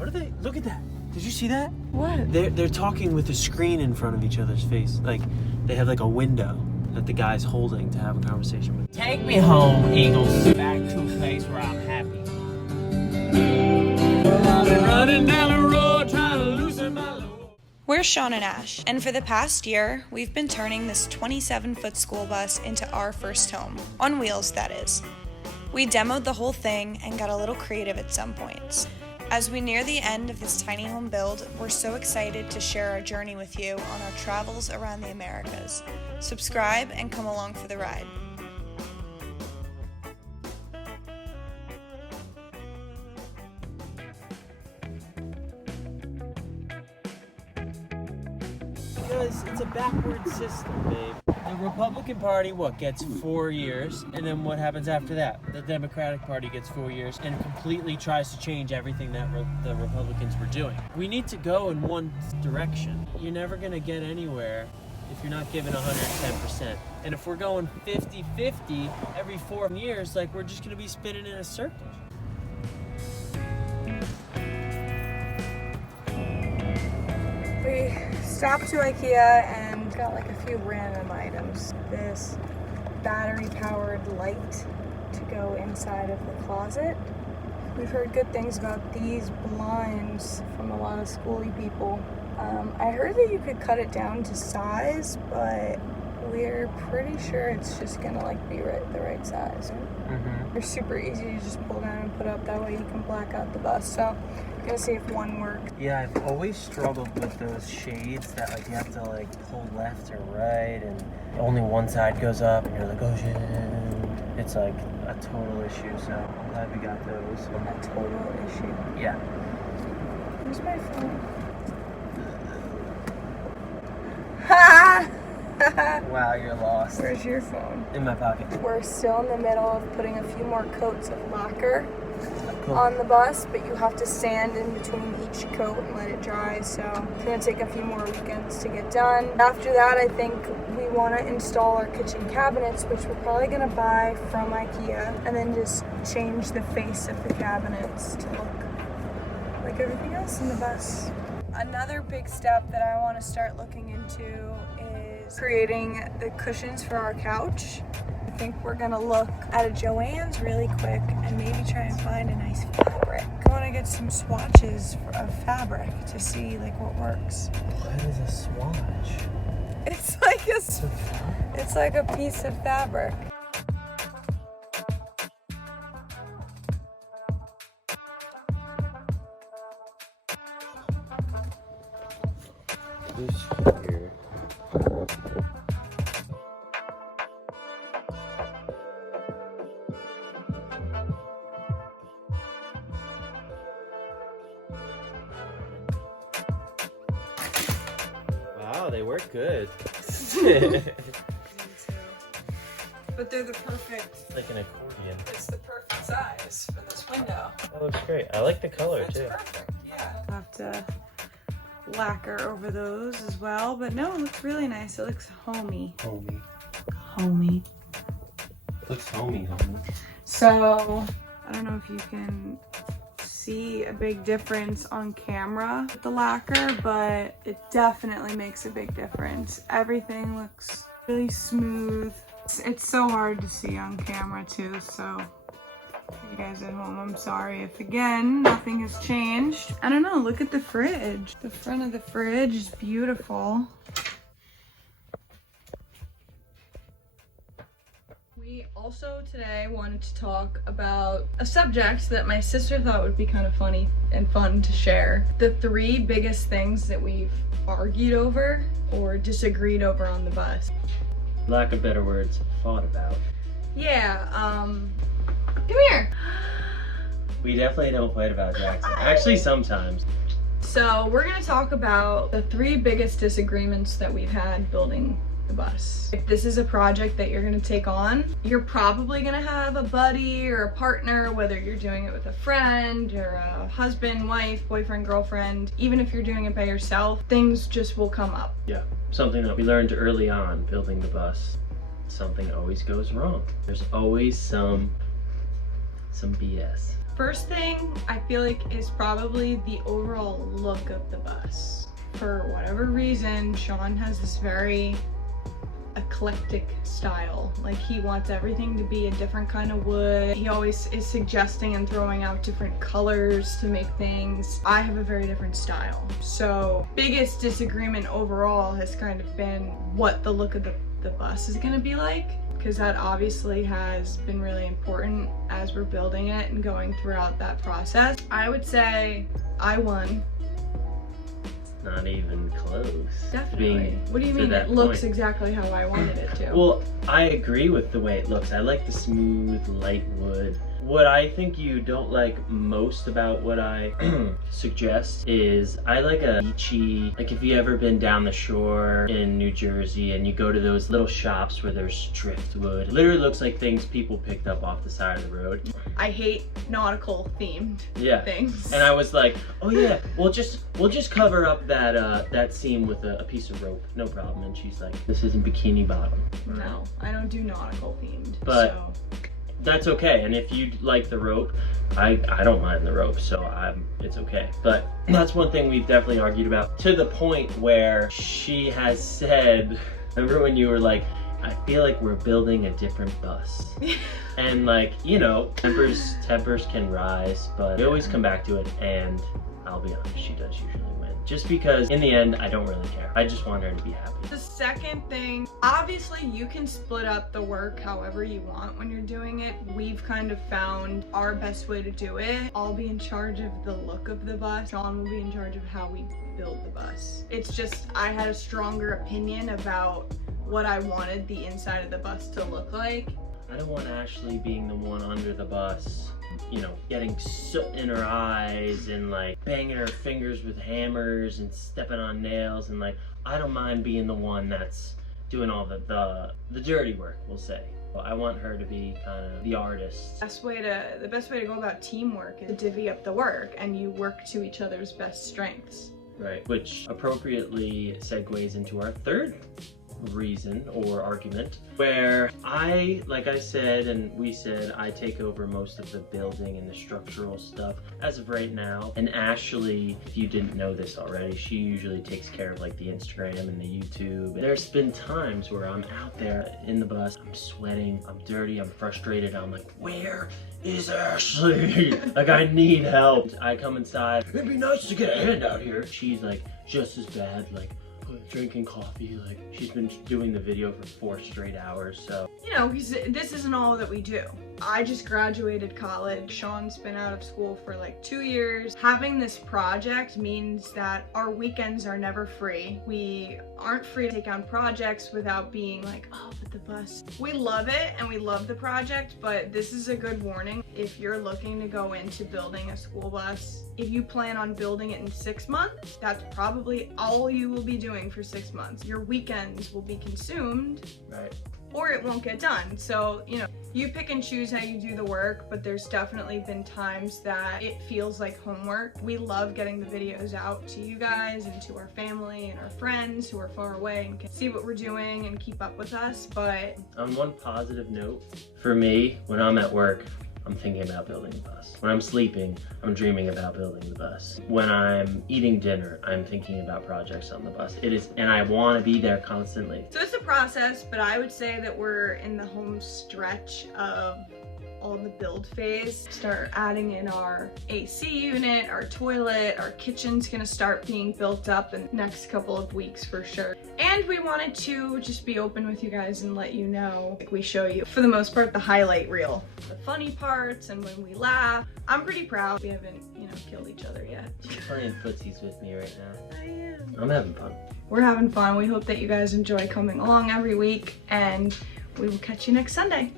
What are they? Look at that. Did you see that? What? They're talking with a screen in front of each other's face. Like, they have like a window that the guy's holding to have a conversation with. Take me home, Eagles. Back to a place where I'm happy. I've been running down the road trying to loosen my load. We're Sean and Ash, and for the past year, we've been turning this 27-foot school bus into our first home. On wheels, that is. We demoed the whole thing and got a little creative at some points. As we near the end of this tiny home build, we're so excited to share our journey with you on our travels around the Americas. Subscribe and come along for the ride. Because it's a backward system, babe. The Republican Party, gets 4 years, and then what happens after that? The Democratic Party gets 4 years and completely tries to change everything that the Republicans were doing. We need to go in one direction. You're never going to get anywhere if you're not giving 110%. And if we're going 50-50 every 4 years, like, we're just going to be spinning in a circle. We stopped to IKEA and got like a few random items. This battery-powered light to go inside of the closet. We've heard good things about these blinds from a lot of schoolie people. I heard that you could cut it down to size, but we're pretty sure it's just gonna like be the right size. Mm-hmm. They're super easy to just pull down and put up. That way you can black out the bus. So I'm gonna see if one works. Yeah, I've always struggled with those shades that like you have to like pull left or right and only one side goes up and you're like, oh shit. It's like a total issue, so I'm glad we got those. A total issue. Yeah. Where's my phone? Ha! Wow, you're lost. Where's your phone? In my pocket. We're still in the middle of putting a few more coats of lacquer Cool. on the bus, but you have to sand in between each coat and let it dry, so it's going to take a few more weekends to get done. After that, I think we want to install our kitchen cabinets, which we're probably going to buy from IKEA, and then just change the face of the cabinets to look like everything else in the bus. Another big step that I want to start looking into is creating the cushions for our couch. I think we're gonna look at a Joann's really quick and maybe try and find a nice fabric. I want to get some swatches of fabric to see like what works. What is a swatch? It's like a piece of fabric. This here. Wow, they work good. But they're the perfect, Like an accordion. it's the perfect size for this window. That looks great. I like the color It's too. perfect, yeah. I'll have to lacquer over those as well, but no, it looks really nice. It looks homey. Homey. Looks homey. So, I don't know if you can see a big difference on camera with the lacquer, but it definitely makes a big difference. Everything looks really smooth. It's so hard to see on camera too, so for you guys at home, I'm sorry if again nothing has changed. I don't know, look at the fridge. The front of the fridge is beautiful. We also today wanted to talk about a subject that my sister thought would be kind of funny and fun to share. The 3 biggest things that we've argued over or disagreed over on the bus. Lack of better words, fought about. Yeah, come here. We definitely don't fight about Jackson. Actually, sometimes. So we're gonna talk about the 3 biggest disagreements that we've had building the bus. If this is a project that you're gonna take on, you're probably gonna have a buddy or a partner, whether you're doing it with a friend or a husband, wife, boyfriend, girlfriend. Even if you're doing it by yourself, things just will come up. Yeah, something that we learned early on building the bus. Something always goes wrong. There's always some BS. First thing I feel like is probably the overall look of the bus. For whatever reason, Sean has this very eclectic style. Like, he wants everything to be a different kind of wood. He always is suggesting and throwing out different colors to make things. I have a very different style. So biggest disagreement overall has kind of been what the look of the bus is gonna be like, because that obviously has been really important as we're building it and going throughout that process. I would say I won. Not even close. Definitely. What do you mean it looks exactly how I wanted it to? Well, I agree with the way it looks. I like the smooth, light wood. What I think you don't like most about what I suggest is I like a beachy, like if you ever been down the shore in New Jersey and you go to those little shops where there's driftwood. It literally looks like things people picked up off the side of the road. I hate nautical themed things. And I was like, oh yeah, we'll just cover up that seam with a piece of rope, no problem. And she's like, this isn't Bikini Bottom. No, I don't do nautical themed. But so. That's okay, and if you like the rope, I don't mind the rope, so it's okay. But that's one thing we've definitely argued about, to the point where she has said, remember when you were like, I feel like we're building a different bus. And like, you know, tempers can rise, but we always come back to it, and I'll be honest, she does usually win. Just because in the end, I don't really care. I just want her to be happy. The second thing, obviously you can split up the work however you want when you're doing it. We've kind of found our best way to do it. I'll be in charge of the look of the bus. Sean will be in charge of how we build the bus. It's just, I had a stronger opinion about what I wanted the inside of the bus to look like. I don't want Ashley being the one under the bus, you know, getting soot in her eyes and like banging her fingers with hammers and stepping on nails, and like, I don't mind being the one that's doing all the dirty work, we'll say. I want her to be kind of the artist. The best way to go about teamwork is to divvy up the work and you work to each other's best strengths. Right, which appropriately segues into our third reason or argument, where like I said and we said, I take over most of the building and the structural stuff as of right now, and Ashley, if you didn't know this already, she usually takes care of like the Instagram and the YouTube. There's been times where I'm out there in the bus, I'm sweating, I'm dirty, I'm frustrated, I'm like, where is Ashley? Like, I need help. I come inside, it'd be nice to get a hand out here. She's like just as bad, like drinking coffee. Like, she's been doing the video for 4 straight hours, so. You know, because this isn't all that we do. I just graduated college. Sean's been out of school for like 2 years. Having this project means that our weekends are never free. We aren't free to take on projects without being like, oh, but the bus. We love it and we love the project, but this is a good warning. If you're looking to go into building a school bus, if you plan on building it in 6 months, that's probably all you will be doing for 6 months. Your weekends will be consumed. Right. Or it won't get done. So, you know, you pick and choose how you do the work, but there's definitely been times that it feels like homework. We love getting the videos out to you guys and to our family and our friends who are far away and can see what we're doing and keep up with us, but... On one positive note, for me, when I'm at work, I'm thinking about building the bus. When I'm sleeping, I'm dreaming about building the bus. When I'm eating dinner, I'm thinking about projects on the bus. It is, and I want to be there constantly. So it's a process, but I would say that we're in the home stretch of all the build phase. Start adding in our AC unit, our toilet, our kitchen's gonna start being built up in the next couple of weeks for sure. And we wanted to just be open with you guys and let you know, like we show you, for the most part, the highlight reel. The funny parts and when we laugh. I'm pretty proud. We haven't, you know, killed each other yet. She's playing footsies with me right now. I am. I'm having fun. We're having fun. We hope that you guys enjoy coming along every week, and we will catch you next Sunday.